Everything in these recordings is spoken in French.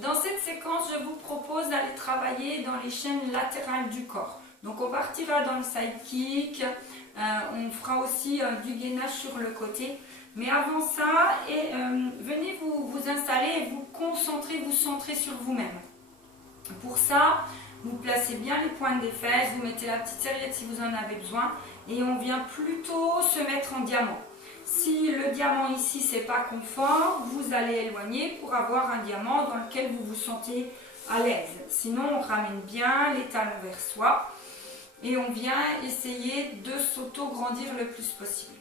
Dans cette séquence, je vous propose d'aller travailler dans les chaînes latérales du corps. Donc on partira dans le side kick, on fera aussi du gainage sur le côté. Mais avant ça, venez vous installer et vous concentrer, vous centrer sur vous-même. Pour ça, vous placez bien les pointes des fesses, vous mettez la petite serviette si vous en avez besoin et on vient plutôt se mettre en diamant. Si le diamant ici c'est pas confort, vous allez éloigner pour avoir un diamant dans lequel vous vous sentez à l'aise. Sinon on ramène bien les talons vers soi et on vient essayer de s'auto-grandir le plus possible.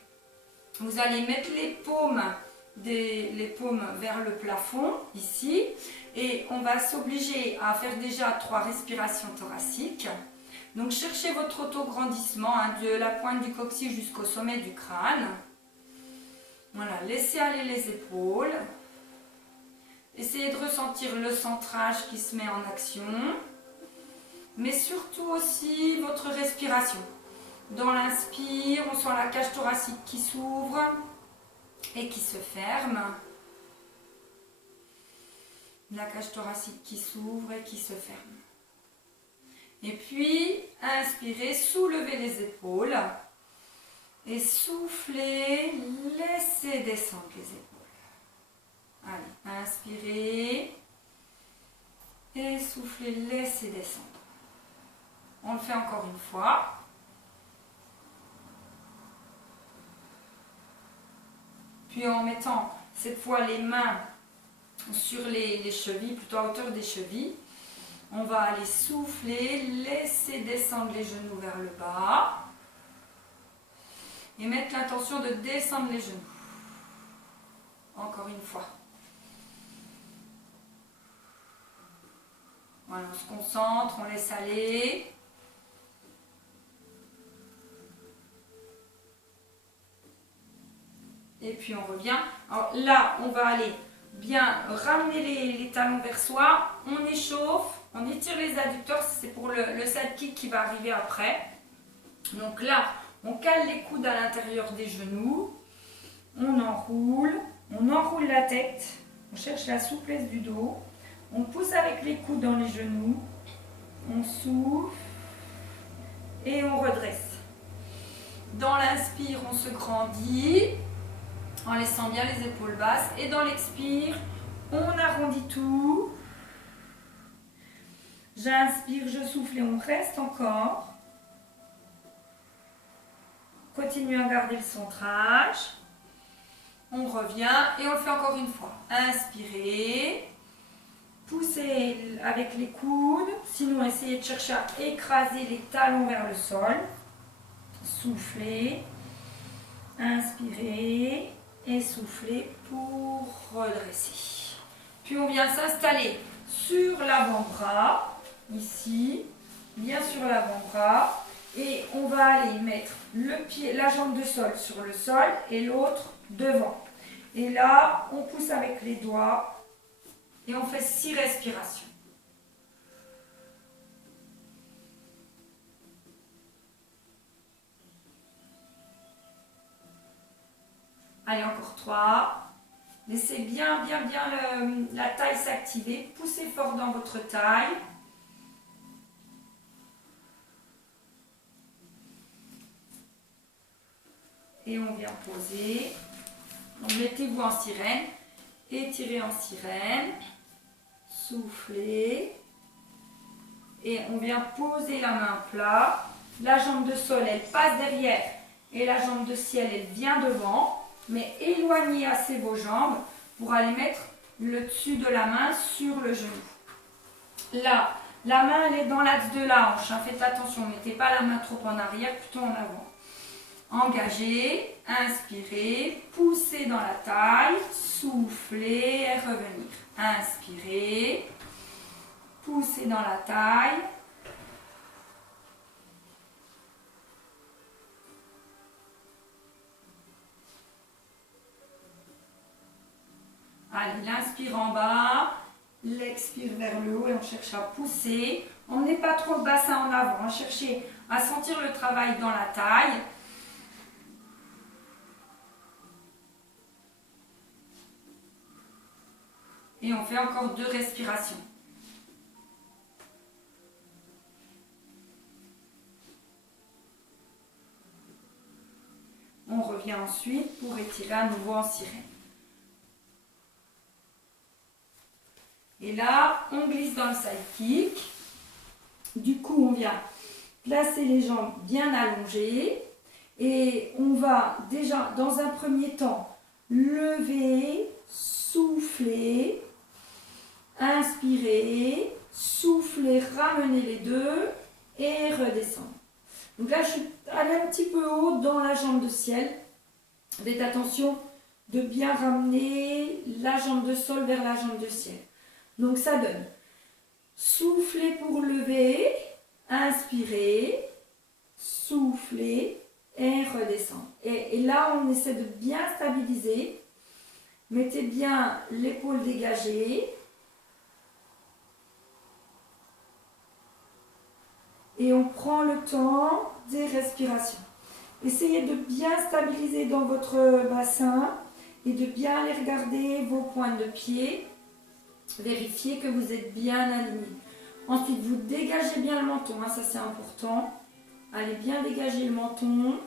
Vous allez mettre les paumes vers le plafond ici et on va s'obliger à faire déjà 3 respirations thoraciques. Donc cherchez votre auto-grandissement de la pointe du coccyx jusqu'au sommet du crâne. Voilà, laissez aller les épaules. Essayez de ressentir le centrage qui se met en action. Mais surtout aussi votre respiration. Dans l'inspire, on sent la cage thoracique qui s'ouvre et qui se ferme. La cage thoracique qui s'ouvre et qui se ferme. Et puis, inspirez, soulevez les épaules. Et soufflez, laissez descendre les épaules. Allez, inspirez. Et soufflez, laissez descendre. On le fait encore une fois. Puis en mettant cette fois les mains sur les chevilles, plutôt à hauteur des chevilles, on va aller souffler, laisser descendre les genoux vers le bas et mettre l'intention de descendre les genoux. Encore une fois. Voilà, on se concentre, on laisse aller. Et puis on revient. Alors là, on va aller bien ramener les talons vers soi. On échauffe, on étire les adducteurs. C'est pour le side kick qui va arriver après. Donc là, on cale les coudes à l'intérieur des genoux. On enroule la tête. On cherche la souplesse du dos. On pousse avec les coudes dans les genoux. On souffle et on redresse. Dans l'inspire, on se grandit en laissant bien les épaules basses. Et dans l'expire, on arrondit tout. J'inspire, je souffle et on reste encore. Continue à garder le centrage. On revient et on le fait encore une fois. Inspirez. Poussez avec les coudes. Sinon, essayez de chercher à écraser les talons vers le sol. Soufflez. Inspirez. Et soufflez pour redresser. Puis on vient s'installer sur l'avant-bras, ici, bien sur l'avant-bras, et on va aller mettre le pied, la jambe de sol sur le sol et l'autre devant. Et là, on pousse avec les doigts et on fait 6 respirations. Allez, encore 3. Laissez bien la taille s'activer. Poussez fort dans votre taille. Et on vient poser. Donc, mettez-vous en sirène. Étirez en sirène. Soufflez. Et on vient poser la main plat. La jambe de sol, elle passe derrière. Et la jambe de ciel, elle vient devant. Mais éloignez assez vos jambes pour aller mettre le dessus de la main sur le genou. Là, la main elle est dans l'axe de la hanche. Faites attention, ne mettez pas la main trop en arrière, plutôt en avant. Engagez, inspirez, poussez dans la taille, soufflez et revenir. Inspirez, poussez dans la taille. Allez, l'inspire en bas, l'expire vers le haut et on cherche à pousser. On n'est pas trop le bassin en avant, cherchez à sentir le travail dans la taille. Et on fait encore 2 respirations. On revient ensuite pour étirer à nouveau en sirène. Et là, on glisse dans le side kick. Du coup, on vient placer les jambes bien allongées. Et on va déjà, dans un premier temps, lever, souffler, inspirer, souffler, ramener les deux et redescendre. Donc là, je suis allée un petit peu haut dans la jambe de ciel. Faites attention de bien ramener la jambe de sol vers la jambe de ciel. Donc ça donne souffler pour lever, inspirer, souffler et redescendre. Et là, on essaie de bien stabiliser. Mettez bien l'épaule dégagée. Et on prend le temps des respirations. Essayez de bien stabiliser dans votre bassin et de bien aller regarder vos pointes de pied. Vérifiez que vous êtes bien alignés. Ensuite, vous dégagez bien le menton, hein, ça c'est important. Allez bien dégager le menton.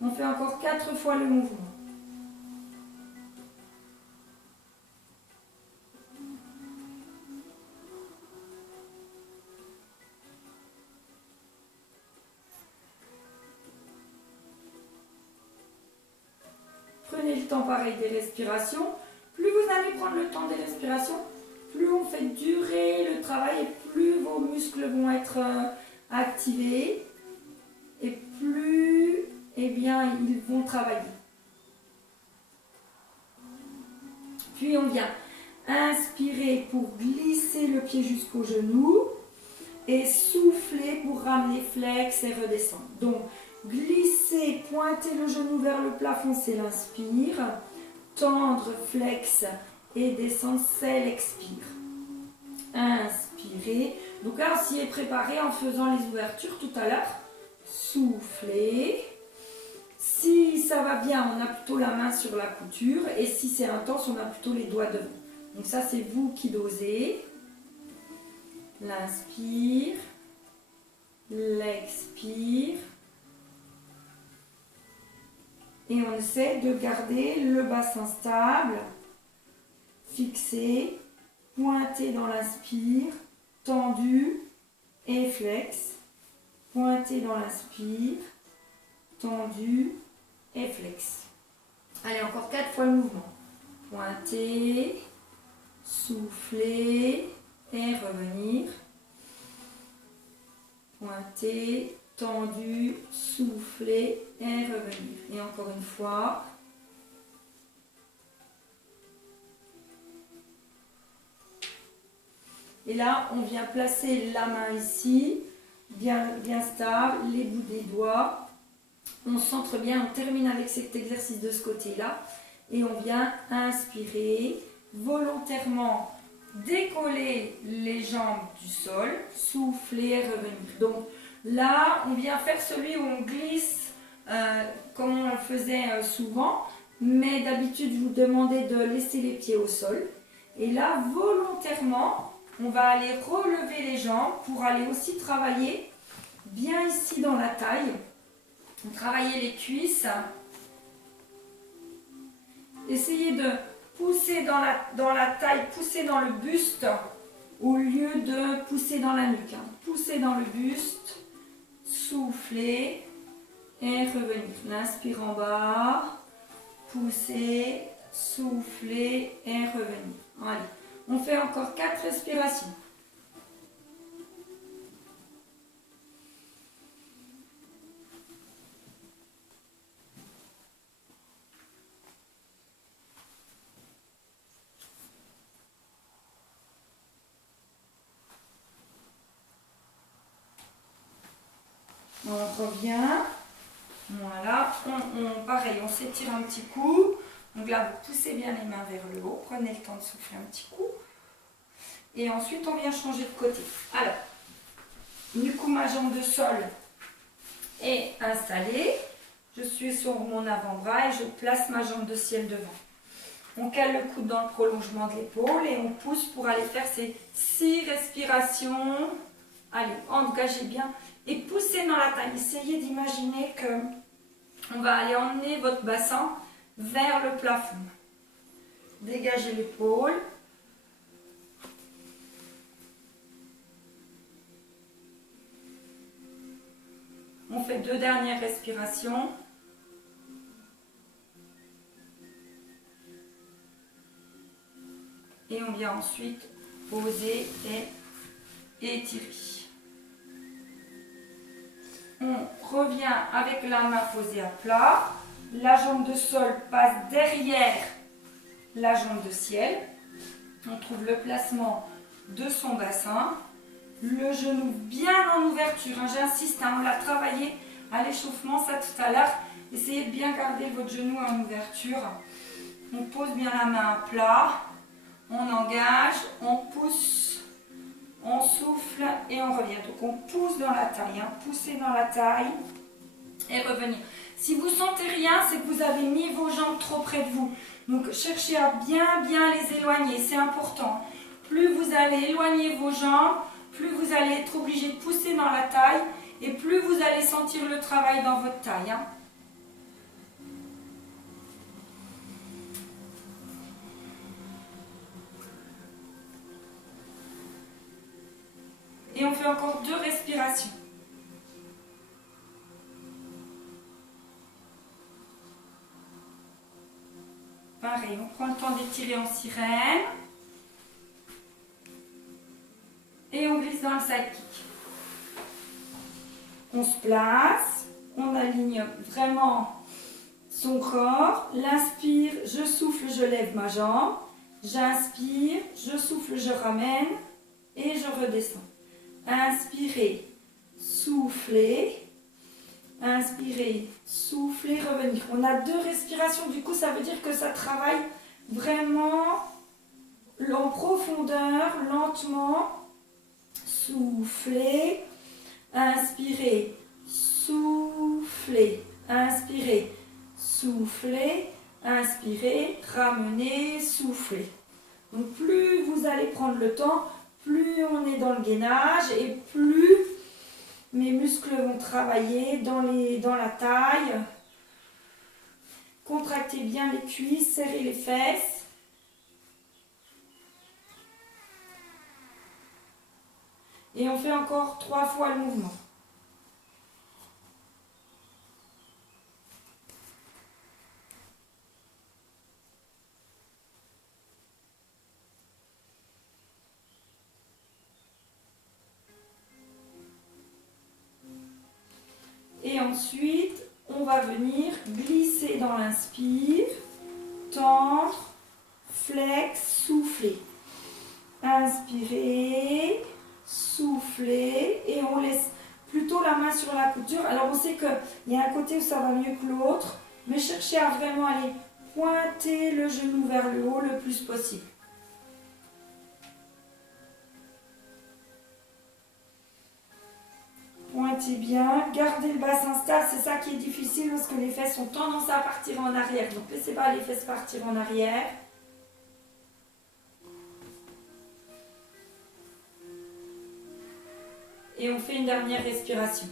On fait encore 4 fois le mouvement. Prenez le temps pareil des respirations. Plus vous allez prendre le temps des respirations, plus on fait durer le travail et plus vos muscles vont être activés et plus bien, ils vont travailler. Puis on vient inspirer pour glisser le pied jusqu'au genou et souffler pour ramener flex et redescendre. Donc glisser, pointer le genou vers le plafond, c'est l'inspire. Tendre, flex et descendre, c'est l'expire. Inspirez. Donc là, on s'y est préparé en faisant les ouvertures tout à l'heure. Soufflez. Si ça va bien, on a plutôt la main sur la couture. Et si c'est intense, on a plutôt les doigts devant. Donc ça, c'est vous qui dosez. L'inspire. L'expire. Et on essaie de garder le bassin stable, fixé, pointé dans l'inspire, tendu et flex. Pointé dans l'inspire, tendu et flex. Allez, encore 4 fois le mouvement. Pointer, souffler et revenir. Pointer, tendu, souffler et revenir. Et encore une fois. Et là, on vient placer la main ici, bien stable, les bouts des doigts. On centre bien, on termine avec cet exercice de ce côté-là. Et on vient inspirer, volontairement décoller les jambes du sol, souffler et revenir. Donc, là, on vient faire celui où on glisse comme on le faisait souvent, mais d'habitude, je vous demandez de laisser les pieds au sol. Et là, volontairement, on va aller relever les jambes pour aller aussi travailler bien ici dans la taille. Travailler les cuisses. Essayez de pousser dans la taille, pousser dans le buste au lieu de pousser dans la nuque. Pousser dans le buste. Souffler et revenir. L'inspire en bas, pousser, souffler et revenir. Allez, on fait encore 4 respirations. On revient, voilà, pareil, on s'étire un petit coup. Donc là, vous poussez bien les mains vers le haut, prenez le temps de souffler un petit coup. Et ensuite, on vient changer de côté. Alors, du coup, ma jambe de sol est installée. Je suis sur mon avant-bras et je place ma jambe de ciel devant. On cale le coude dans le prolongement de l'épaule et on pousse pour aller faire ces 6 respirations. Allez, engagez bien et poussez dans la taille. Essayez d'imaginer que on va aller emmener votre bassin vers le plafond. Dégagez l'épaule. On fait 2 dernières respirations. Et on vient ensuite poser et étirer. On revient avec la main posée à plat. La jambe de sol passe derrière la jambe de ciel. On trouve le placement de son bassin. Le genou bien en ouverture. J'insiste, on l'a travaillé à l'échauffement, ça tout à l'heure. Essayez de bien garder votre genou en ouverture. On pose bien la main à plat. On engage, on pousse, on souffle et on revient. Donc on pousse dans la taille, poussez dans la taille et revenir. Si vous sentez rien, c'est que vous avez mis vos jambes trop près de vous. Donc cherchez à bien les éloigner, c'est important. Plus vous allez éloigner vos jambes, plus vous allez être obligé de pousser dans la taille et plus vous allez sentir le travail dans votre taille. Et on fait encore 2 respirations. Pareil, on prend le temps d'étirer en sirène. Et on glisse dans le side kick. On se place, on aligne vraiment son corps. L'inspire, je souffle, je lève ma jambe. J'inspire, je souffle, je ramène et je redescends. Inspirez, soufflez. Inspirez, soufflez, revenir. On a 2 respirations, du coup ça veut dire que ça travaille vraiment en profondeur, lentement. Soufflez, inspirez, soufflez, inspirez, soufflez, inspirez, ramenez, soufflez. Donc plus vous allez prendre le temps, plus on est dans le gainage et plus mes muscles vont travailler dans la taille. Contractez bien les cuisses, serrez les fesses. Et on fait encore 3 fois le mouvement. Et ensuite, on va venir glisser dans l'inspire, tendre, flex, souffler. Inspirez, soufflez et on laisse plutôt la main sur la couture. Alors on sait qu'il y a un côté où ça va mieux que l'autre, mais cherchez à vraiment aller pointer le genou vers le haut le plus possible. Pointez bien, gardez le bassin stable, c'est ça qui est difficile parce que les fesses ont tendance à partir en arrière. Donc laissez pas les fesses partir en arrière. Et on fait une dernière respiration.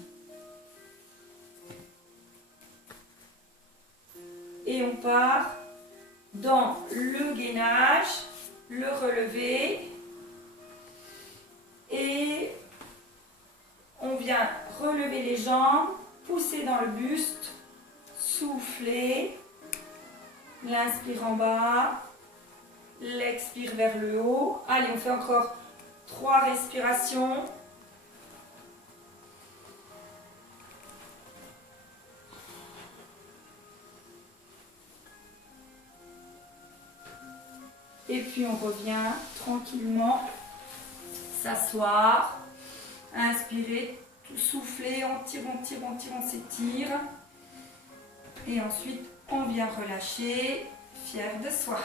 Et on part dans le gainage, le relevé. Et on vient relever les jambes, pousser dans le buste, souffler. L'inspire en bas, l'expire vers le haut. Allez, on fait encore 3 respirations. Et puis on revient tranquillement s'asseoir, inspirer, souffler, on tire, on tire, on tire, on s'étire. Et ensuite on vient relâcher, fier de soi.